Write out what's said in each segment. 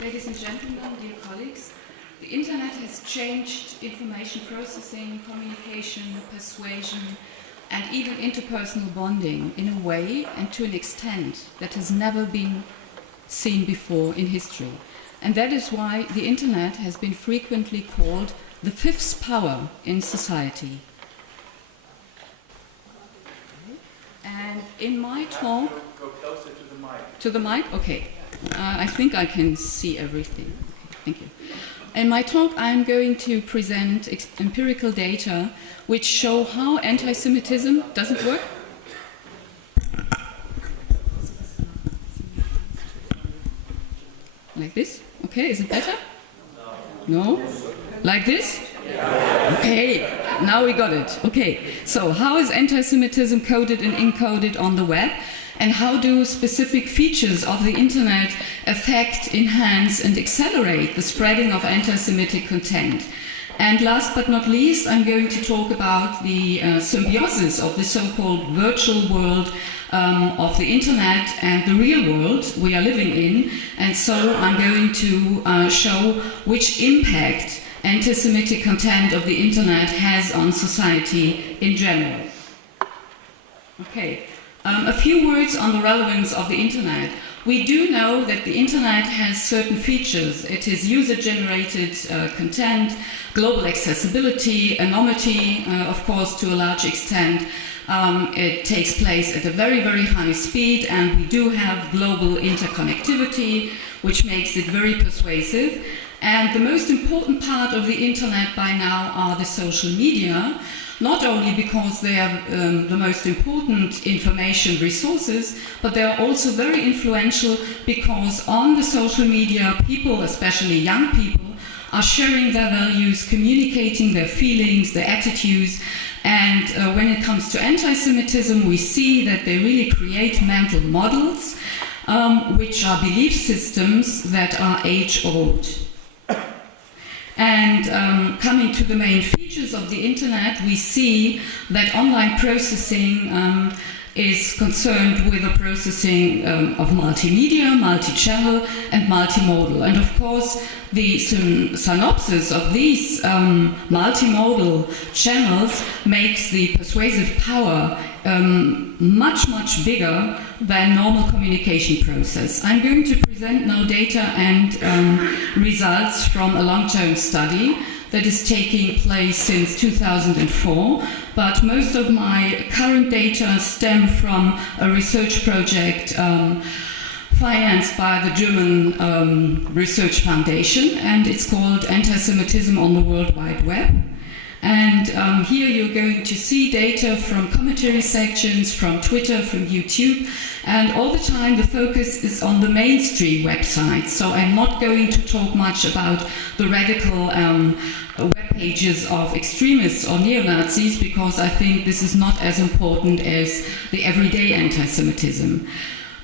Ladies and gentlemen, dear colleagues, the Internet has changed information processing, communication, persuasion, and even interpersonal bonding in a way and to an extent that has never been seen before in history. And that is why the Internet has been frequently called the fifth power in society. And in my talk... Go closer to the mic. To the mic? Okay. I think I can see everything. Okay, thank you. In my talk, I'm going to present empirical data which show how anti-Semitism doesn't work. Like this? Okay, is it better? No? Like this? Okay, now we got it. Okay, so how is anti-Semitism coded and encoded on the web? And how do specific features of the Internet affect, enhance, and accelerate the spreading of anti-Semitic content? And last but not least, I'm going to talk about the symbiosis of the so-called virtual world of the Internet and the real world we are living in. And so I'm going to show which impact anti-Semitic content of the Internet has on society in general. Okay. A few words on the relevance of the Internet. We do know that the Internet has certain features. It is user-generated content, global accessibility, anonymity, of course, to a large extent. It takes place at a very, very high speed, and we do have global interconnectivity, which makes it very persuasive. And the most important part of the Internet by now are the social media, not only because they are the most important information resources, but they are also very influential because on the social media, people, especially young people, are sharing their values, communicating their feelings, their attitudes. And when it comes to anti-Semitism, we see that they really create mental models, which are belief systems that are age-old. And coming to the main features of the Internet, we see that online processing is concerned with the processing of multimedia, multi-channel, and multimodal. And of course, the synopsis of these multimodal channels makes the persuasive power much, much bigger than normal communication process. I'm going to present now data and results from a long-term study that is taking place since 2004, but most of my current data stem from a research project financed by the German Research Foundation, and it's called Anti-Semitism on the World Wide Web. And here you're going to see data from commentary sections, from Twitter, from YouTube, and all the time the focus is on the mainstream websites. So I'm not going to talk much about the radical web pages of extremists or neo-Nazis, because I think this is not as important as the everyday anti-Semitism.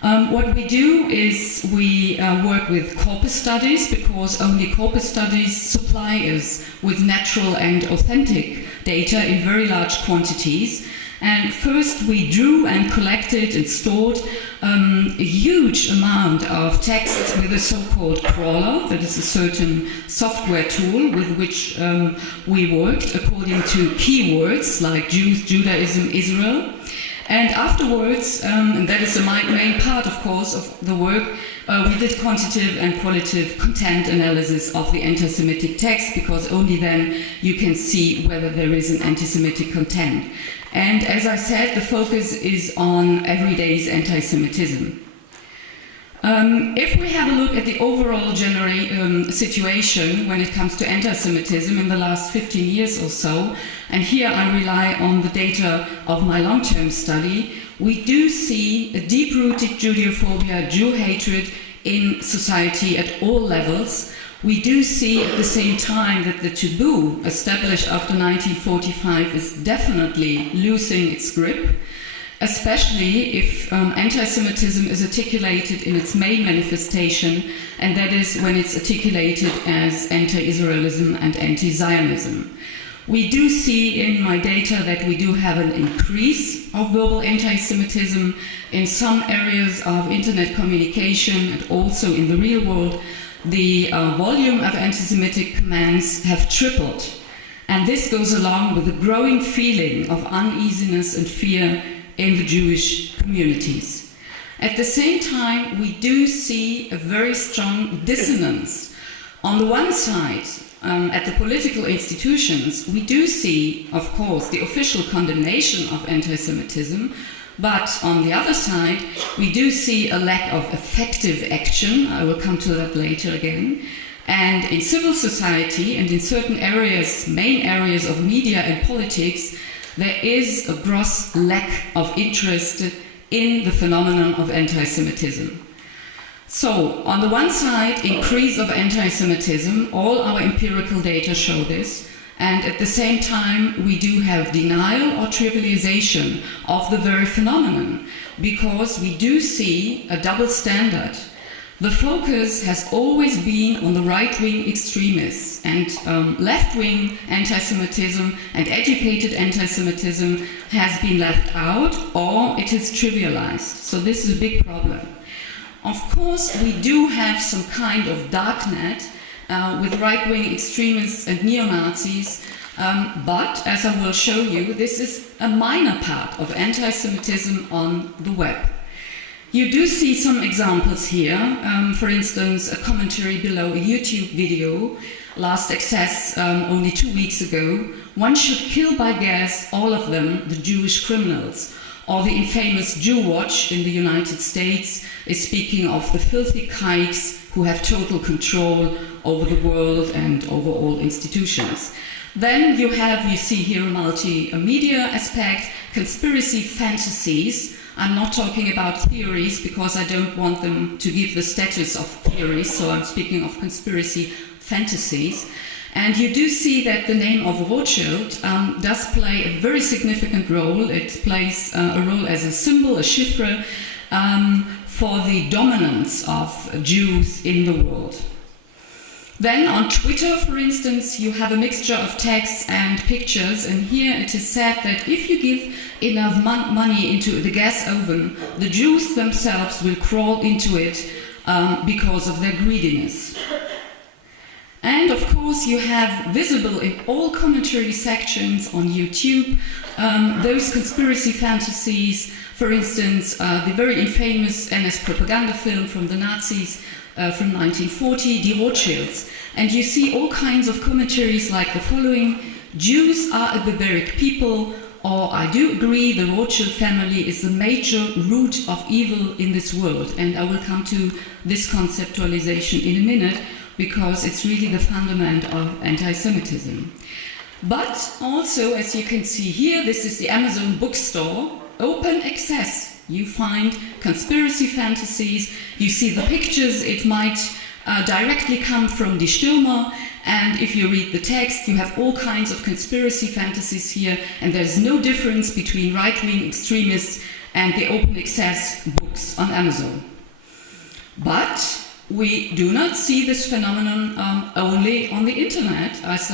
What we do is we work with corpus studies, because only corpus studies supply us with natural and authentic data in very large quantities. And first we drew and collected and stored a huge amount of text with a so-called crawler, that is a certain software tool with which we worked according to keywords like Jews, Judaism, Israel. And afterwards, and that is the main part, of course, of the work, we did quantitative and qualitative content analysis of the anti-Semitic text, because only then you can see whether there is an anti-Semitic content. And as I said, the focus is on everyday's anti-Semitism. If we have a look at the overall situation when it comes to anti-Semitism in the last 15 years or so, and here I rely on the data of my long-term study, we do see a deep-rooted Judeophobia, Jew hatred in society at all levels. We do see at the same time that the taboo established after 1945 is definitely losing its grip, especially if anti-Semitism is articulated in its main manifestation, and that is when it's articulated as anti-Israelism and anti-Zionism. We do see in my data that we do have an increase of verbal anti-Semitism in some areas of internet communication and also in the real world. the volume of anti-Semitic comments have tripled. And this goes along with a growing feeling of uneasiness and fear in the Jewish communities. At the same time, we do see a very strong dissonance. On the one side, at the political institutions, we do see, of course, the official condemnation of anti-Semitism, but on the other side, we do see a lack of effective action. I will come to that later again. And in civil society and in certain areas, main areas of media and politics, there is a gross lack of interest in the phenomenon of anti-Semitism. So, on the one side, increase of anti-Semitism, all our empirical data show this, and at the same time we do have denial or trivialization of the very phenomenon, because we do see a double standard. The focus has always been on the right-wing extremists, and left-wing anti-Semitism and educated anti-Semitism has been left out, or it is trivialized. So this is a big problem. Of course, we do have some kind of darknet with right-wing extremists and neo-Nazis, but as I will show you, this is a minor part of anti-Semitism on the web. You do see some examples here, for instance, a commentary below a YouTube video, last access only 2 weeks ago. One should kill by gas all of them, the Jewish criminals. Or the infamous Jew Watch in the United States is speaking of the filthy kikes who have total control over the world and over all institutions. Then you see here a multimedia aspect, conspiracy fantasies. I'm not talking about theories because I don't want them to give the status of theories, so I'm speaking of conspiracy fantasies. And you do see that the name of Rothschild does play a very significant role. It plays a role as a symbol, a chiffre, for the dominance of Jews in the world. Then on Twitter, for instance, you have a mixture of text and pictures, and here it is said that if you give enough money into the gas oven, the Jews themselves will crawl into it because of their greediness. And of course, you have visible in all commentary sections on YouTube those conspiracy fantasies. For instance, the very infamous NS propaganda film from the Nazis from 1940, Die Rothschilds. And you see all kinds of commentaries like the following: Jews are a barbaric people, or I do agree the Rothschild family is the major root of evil in this world. And I will come to this conceptualization in a minute, because it's really the fundament of anti-Semitism. But also, as you can see here, this is the Amazon bookstore, open access. You find conspiracy fantasies, you see the pictures, it might directly come from Die Stürmer, and if you read the text, you have all kinds of conspiracy fantasies here, and there's no difference between right-wing extremists and the open access books on Amazon. But we do not see this phenomenon only on the internet, as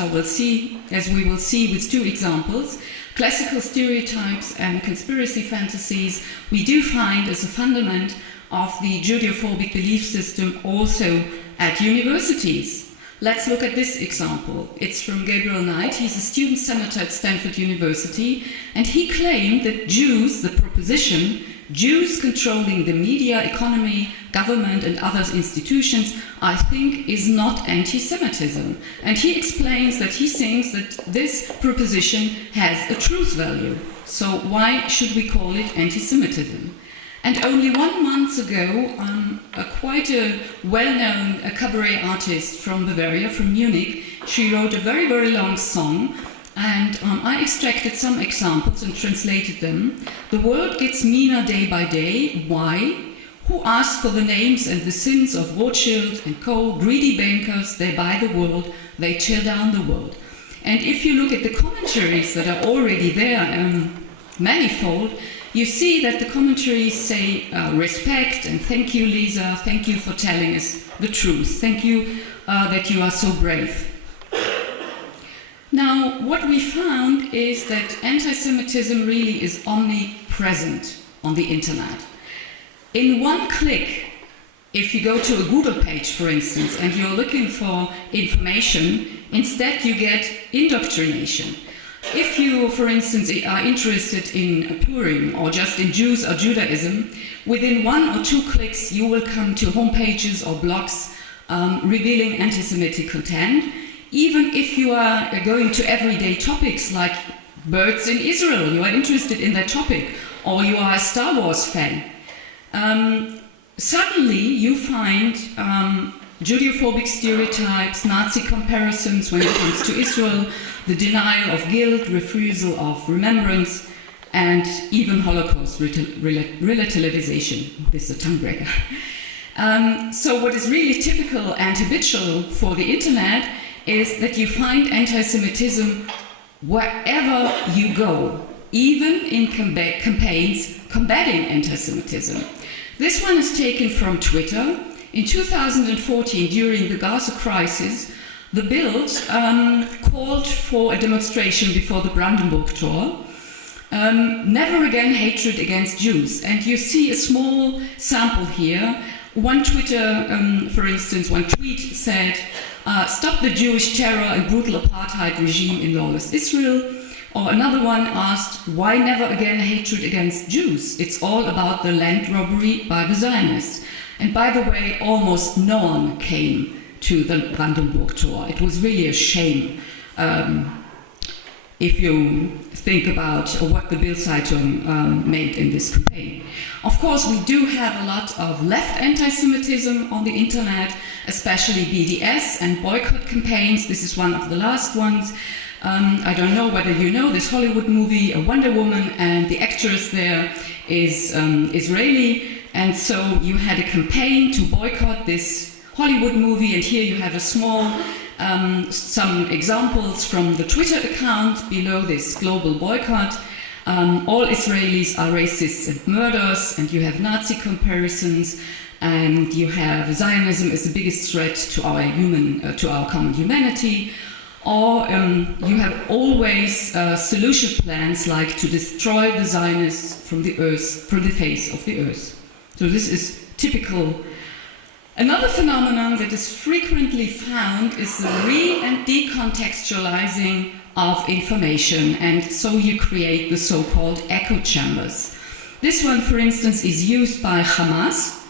we will see with two examples. Classical stereotypes and conspiracy fantasies we do find as a fundament of the Judeophobic belief system also at universities. Let's look at this example. It's from Gabriel Knight. He's a student senator at Stanford University, and he claimed that Jews, the proposition, Jews controlling the media, economy, government and other institutions, I think is not anti-Semitism. And he explains that he thinks that this proposition has a truth value. So why should we call it anti-Semitism? And only 1 month ago, quite a well-known cabaret artist from Bavaria, from Munich, she wrote a very, very long song, and I extracted some examples and translated them. The world gets meaner day by day. Why? Who asked for the names and the sins of Rothschild and Co., greedy bankers? They buy the world, they tear down the world. And if you look at the commentaries that are already there, manifold, you see that the commentaries say respect and thank you, Lisa, thank you for telling us the truth, thank you that you are so brave. Now, what we found is that anti-Semitism really is omnipresent on the internet. In one click, if you go to a Google page, for instance, and you're looking for information, instead you get indoctrination. If you, for instance, are interested in Purim or just in Jews or Judaism, within 1 or 2 clicks you will come to homepages or blogs revealing anti-Semitic content, even if you are going to everyday topics like birds in Israel, you are interested in that topic, or you are a Star Wars fan. Suddenly you find Judeophobic stereotypes, Nazi comparisons when it comes to Israel, the denial of guilt, refusal of remembrance, and even Holocaust relativization. This is a tongue breaker. So what is really typical and habitual for the internet is that you find anti-Semitism wherever you go, even in campaigns combating anti-Semitism. This one is taken from Twitter. In 2014, during the Gaza crisis, the Bild called for a demonstration before the Brandenburg Tor. Never again hatred against Jews. And you see a small sample here. One Twitter, for instance, one tweet said, stop the Jewish terror and brutal apartheid regime in lawless Israel. Or another one asked, why never again hatred against Jews? It's all about the land robbery by the Zionists. And by the way, almost no one came to the Brandenburg Tor. It was really a shame if you think about what the Bild Zeitung made in this campaign. Of course, we do have a lot of left anti-Semitism on the internet, especially BDS and boycott campaigns. This is one of the last ones. I don't know whether you know this Hollywood movie, Wonder Woman, and the actress there is Israeli. And so you had a campaign to boycott this Hollywood movie, and here you have a small, some examples from the Twitter account below this global boycott. All Israelis are racists and murderers, and you have Nazi comparisons, and you have Zionism is the biggest threat to our common humanity. Or you have always solution plans like to destroy the Zionists from the earth, from the face of the earth. So this is typical. Another phenomenon that is frequently found is the and decontextualizing of information, and so you create the so-called echo chambers. This one, for instance, is used by Hamas,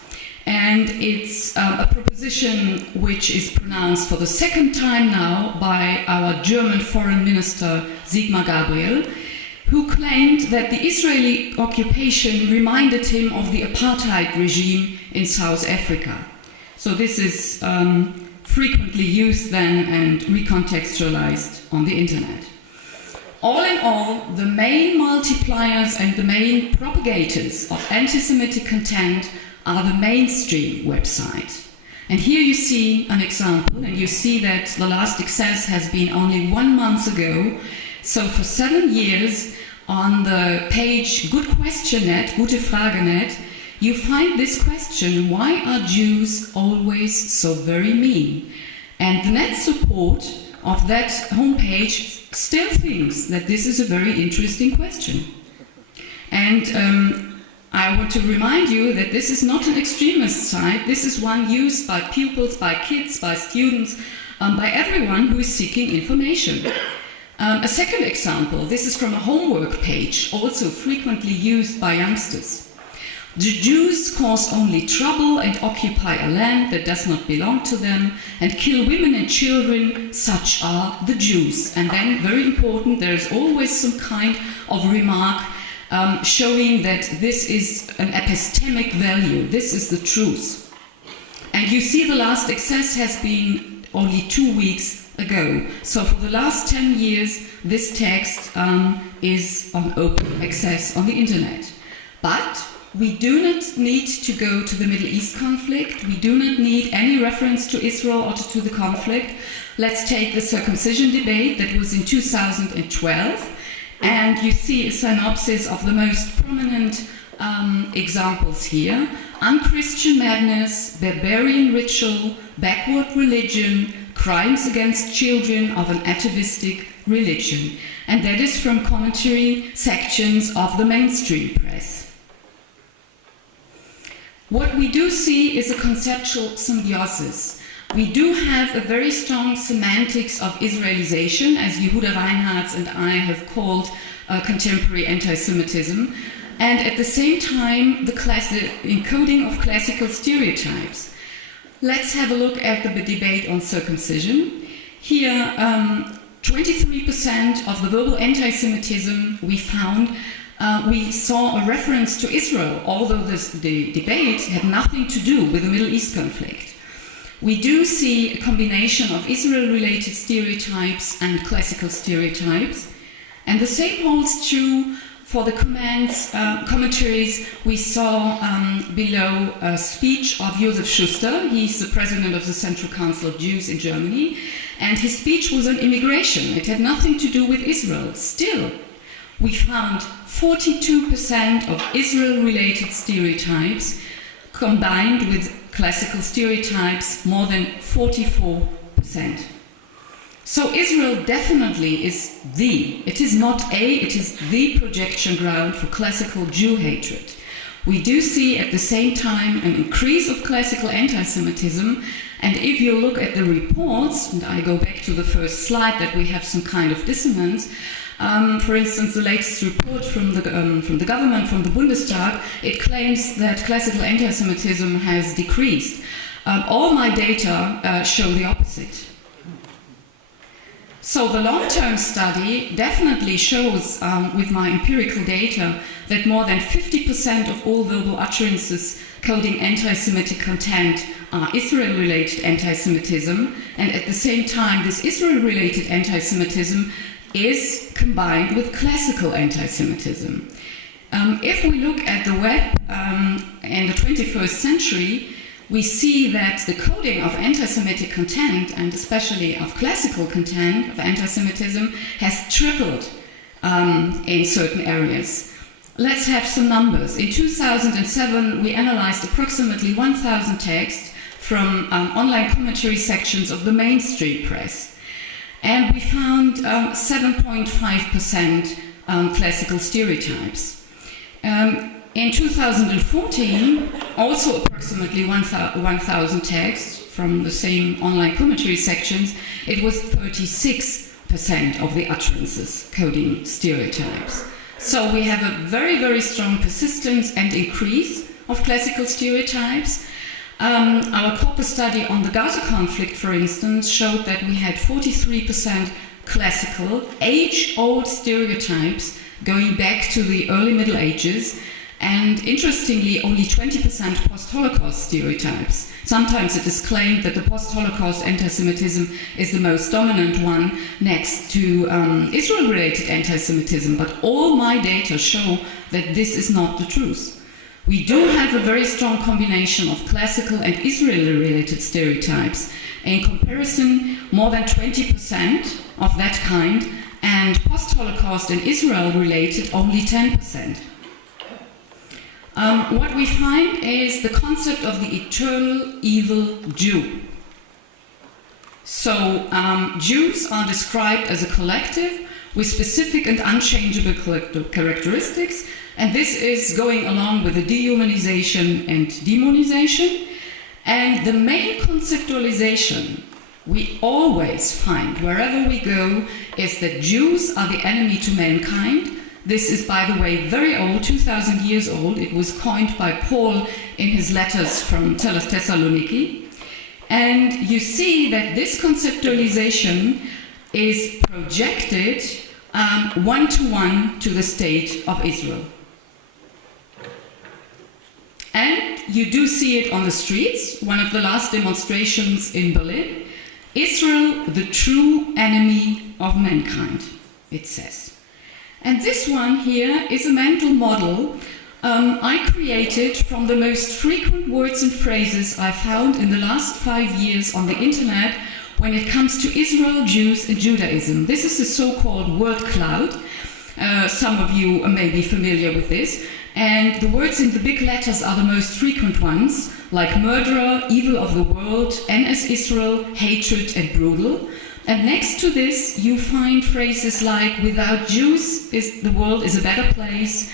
and it's a proposition which is pronounced for the second time now by our German Foreign Minister Sigmar Gabriel, who claimed that the Israeli occupation reminded him of the apartheid regime in South Africa. So this is frequently used then and recontextualized on the internet. All in all, the main multipliers and the main propagators of anti-Semitic content are the mainstream website. And here you see an example, and you see that the last access has been only 1 month ago. So for 7 years on the page Good Question Net, Gute Frage Net, you find this question, why are Jews always so very mean? And the net support of that homepage still thinks that this is a very interesting question. And I want to remind you that this is not an extremist site. This is one used by pupils, by kids, by students, by everyone who is seeking information. A second example, this is from a homework page, also frequently used by youngsters. The Jews cause only trouble and occupy a land that does not belong to them and kill women and children, such are the Jews. And then, very important, there is always some kind of remark showing that this is an epistemic value, this is the truth. And you see the last access has been only 2 weeks ago. So for the last 10 years, this text is on open access on the internet. But we do not need to go to the Middle East conflict. We do not need any reference to Israel or to the conflict. Let's take the circumcision debate that was in 2012. And you see a synopsis of the most prominent examples here. Unchristian madness, barbarian ritual, backward religion, crimes against children of an atavistic religion. And that is from commentary sections of the mainstream press. What we do see is a conceptual symbiosis. We do have a very strong semantics of Israelization, as Yehuda Reinhardt and I have called contemporary anti-Semitism, and at the same time the encoding of classical stereotypes. Let's have a look at the debate on circumcision. Here, 23% of the verbal anti-Semitism we found, we saw a reference to Israel, although the debate had nothing to do with the Middle East conflict. We do see a combination of Israel-related stereotypes and classical stereotypes, and the same holds true for the commentaries. We saw below a speech of Josef Schuster. He's the president of the Central Council of Jews in Germany, and his speech was on immigration. It had nothing to do with Israel. Still, we found 42% of Israel-related stereotypes combined with classical stereotypes, more than 44%. So Israel definitely is it is not it is the projection ground for classical Jew hatred. We do see at the same time an increase of classical anti-Semitism, and if you look at the reports, and I go back to the first slide that we have some kind of dissonance. For instance, the latest report from the government, from the Bundestag, it claims that classical anti-Semitism has decreased. All my data show the opposite. So the long-term study definitely shows, with my empirical data, that more than 50% of all verbal utterances coding anti-Semitic content are Israel-related anti-Semitism, and at the same time, this Israel-related anti-Semitism is combined with classical anti-Semitism. If we look at the web in the 21st century, we see that the coding of anti-Semitic content, and especially of classical content of anti-Semitism, has tripled in certain areas. Let's have some numbers. In 2007, we analyzed approximately 1,000 texts from online commentary sections of the mainstream press. And we found 7.5% classical stereotypes. In 2014, also approximately 1,000 texts from the same online commentary sections, it was 36% of the utterances coding stereotypes. So we have a very, very strong persistence and increase of classical stereotypes. Our corpus study on the Gaza conflict, for instance, showed that we had 43% classical, age-old stereotypes going back to the early Middle Ages, and interestingly, only 20% post-Holocaust stereotypes. Sometimes it is claimed that the post-Holocaust anti-Semitism is the most dominant one next to Israel-related anti-Semitism, but all my data show that this is not the truth. We do have a very strong combination of classical and Israeli-related stereotypes. In comparison, more than 20% of that kind, and post-Holocaust and Israel-related only 10%. What we find is the concept of the eternal evil Jew. So Jews are described as a collective with specific and unchangeable characteristics, and this is going along with the dehumanization and demonization. And the main conceptualization we always find wherever we go is that Jews are the enemy to mankind. This is, by the way, very old, 2,000 years old. It was coined by Paul in his letters from Thessaloniki. And you see that this conceptualization is projected one-to-one to the state of Israel. And you do see it on the streets. One of the last demonstrations in Berlin. Israel, the true enemy of mankind, it says. And this one here is a mental model I created from the most frequent words and phrases I found in the last 5 years on the internet when it comes to Israel, Jews and Judaism. This is the so-called word cloud. Some of you may be familiar with this. And the words in the big letters are the most frequent ones, like murderer, evil of the world, NS Israel, hatred and brutal. And next to this, you find phrases like, without Jews, the world is a better place.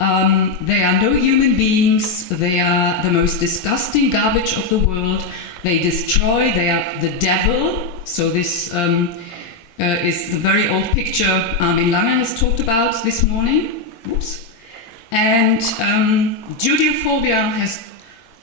They are no human beings. They are the most disgusting garbage of the world. They destroy. They are the devil. So this is the very old picture Armin Lange has talked about this morning. Oops. And Judeophobia has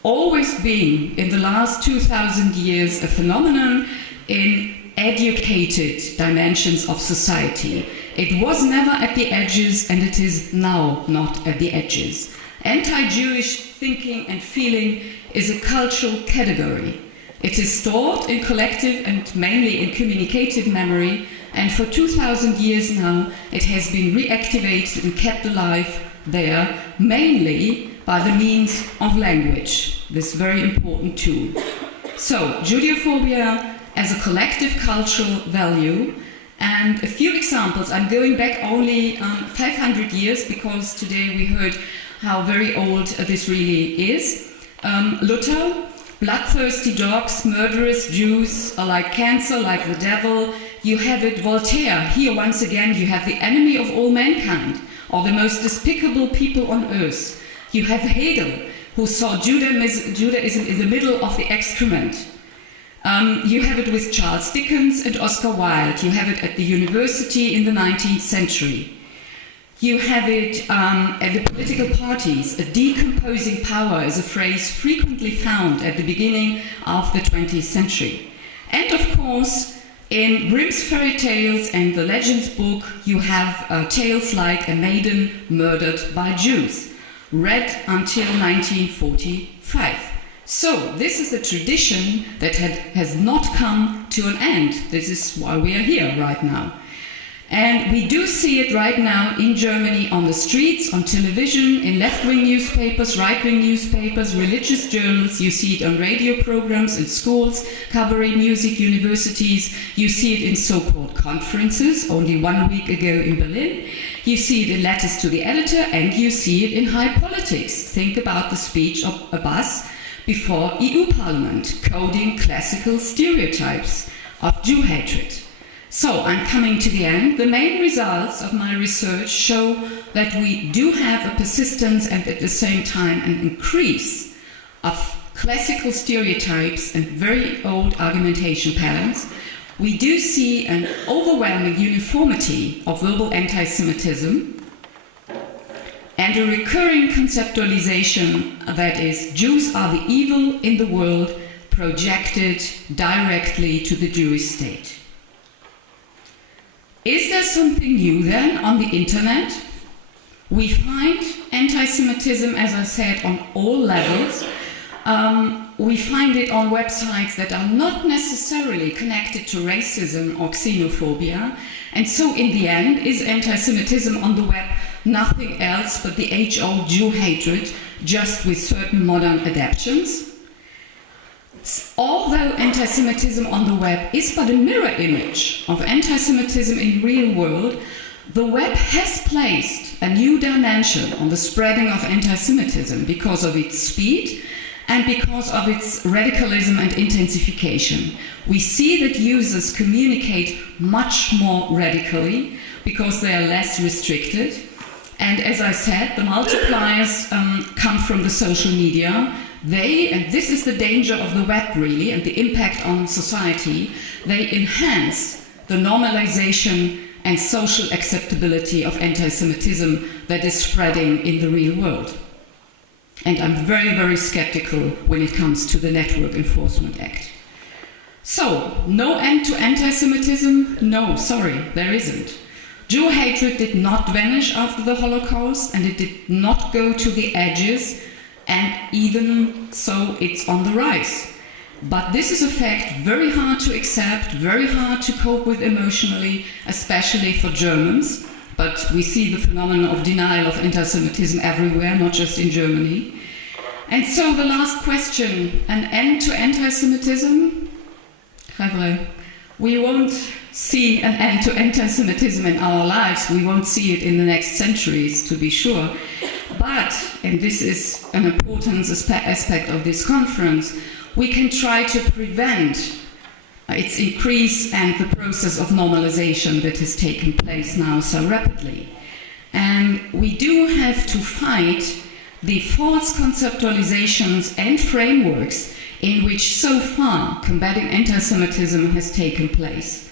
always been, in the last 2,000 years, a phenomenon in educated dimensions of society. It was never at the edges, and it is now not at the edges. Anti-Jewish thinking and feeling is a cultural category. It is stored in collective and mainly in communicative memory, and for 2,000 years now it has been reactivated and kept alive there, mainly by the means of language, this very important tool. So, Judeophobia as a collective cultural value, and a few examples. I'm going back only 500 years because today we heard how very old this really is. Luther, bloodthirsty dogs, murderous Jews are like cancer, like the devil. You have it, Voltaire. Here once again you have the enemy of all mankind, or the most despicable people on earth. You have Hegel, who saw Judaism in the middle of the excrement. You have it with Charles Dickens and Oscar Wilde. You have it at the university in the 19th century. You have it at the political parties. A decomposing power is a phrase frequently found at the beginning of the 20th century. And of course, in Grimm's fairy tales and the Legends book, you have tales like A Maiden Murdered by Jews, read until 1945. So, this is a tradition that has not come to an end. This is why we are here right now. And we do see it right now in Germany on the streets, on television, in left-wing newspapers, right-wing newspapers, religious journals. You see it on radio programs, in schools, cabaret music, universities. You see it in so-called conferences, only 1 week ago in Berlin. You see it in letters to the editor, and you see it in high politics. Think about the speech of Abbas before EU Parliament, coding classical stereotypes of Jew hatred. So, I'm coming to the end. The main results of my research show that we do have a persistence and at the same time an increase of classical stereotypes and very old argumentation patterns. We do see an overwhelming uniformity of verbal anti-Semitism and a recurring conceptualization that is, Jews are the evil in the world projected directly to the Jewish state. Is there something new then on the internet? We find anti-Semitism, as I said, on all levels. We find it on websites that are not necessarily connected to racism or xenophobia. And so in the end, is anti-Semitism on the web nothing else but the age-old Jew hatred, just with certain modern adaptations? Although anti-Semitism on the web is but a mirror image of anti-Semitism in the real world, the web has placed a new dimension on the spreading of anti-Semitism because of its speed and because of its radicalism and intensification. We see that users communicate much more radically because they are less restricted. And as I said, the multipliers come from the social media. They, and this is the danger of the web really, and the impact on society, they enhance the normalization and social acceptability of anti-Semitism that is spreading in the real world. And I'm very, very skeptical when it comes to the Network Enforcement Act. So, no end to anti-Semitism? No, sorry, there isn't. Jew hatred did not vanish after the Holocaust, and it did not go to the edges, and even so it's on the rise. But this is a fact very hard to accept, very hard to cope with emotionally, especially for Germans. But we see the phenomenon of denial of anti-Semitism everywhere, not just in Germany. And so the last question, an end to anti-Semitism? We won't see an end to anti-Semitism in our lives. We won't see it in the next centuries, to be sure. But, and this is an important aspect of this conference, we can try to prevent its increase and the process of normalization that has taken place now so rapidly. And we do have to fight the false conceptualizations and frameworks in which so far combating anti-Semitism has taken place.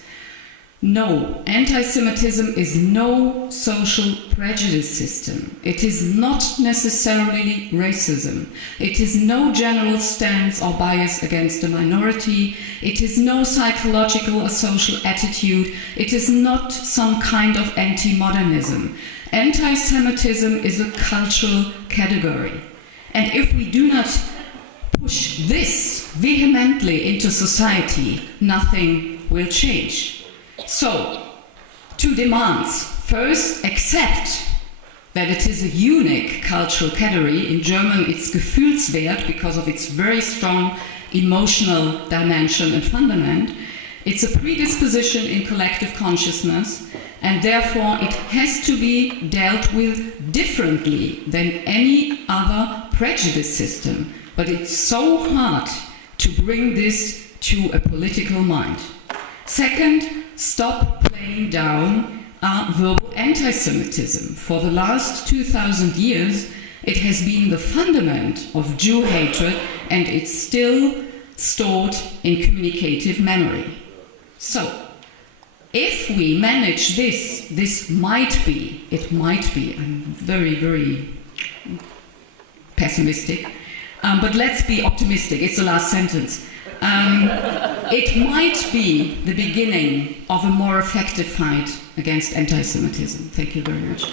No, anti-Semitism is no social prejudice system. It is not necessarily racism. It is no general stance or bias against a minority. It is no psychological or social attitude. It is not some kind of anti-modernism. Anti-Semitism is a cultural category. And if we do not push this vehemently into society, nothing will change. So, two demands. First, accept that it is a unique cultural category. In German, it's Gefühlswert because of its very strong emotional dimension and fundament. It's a predisposition in collective consciousness, and therefore it has to be dealt with differently than any other prejudice system. But it's so hard to bring this to a political mind. Second, stop playing down verbal anti-Semitism. For the last 2,000 years, it has been the fundament of Jew hatred, and it's still stored in communicative memory. So, if we manage this might be, I'm very, very pessimistic, but let's be optimistic, it's the last sentence. It might be the beginning of a more effective fight against anti-Semitism. Thank you very much.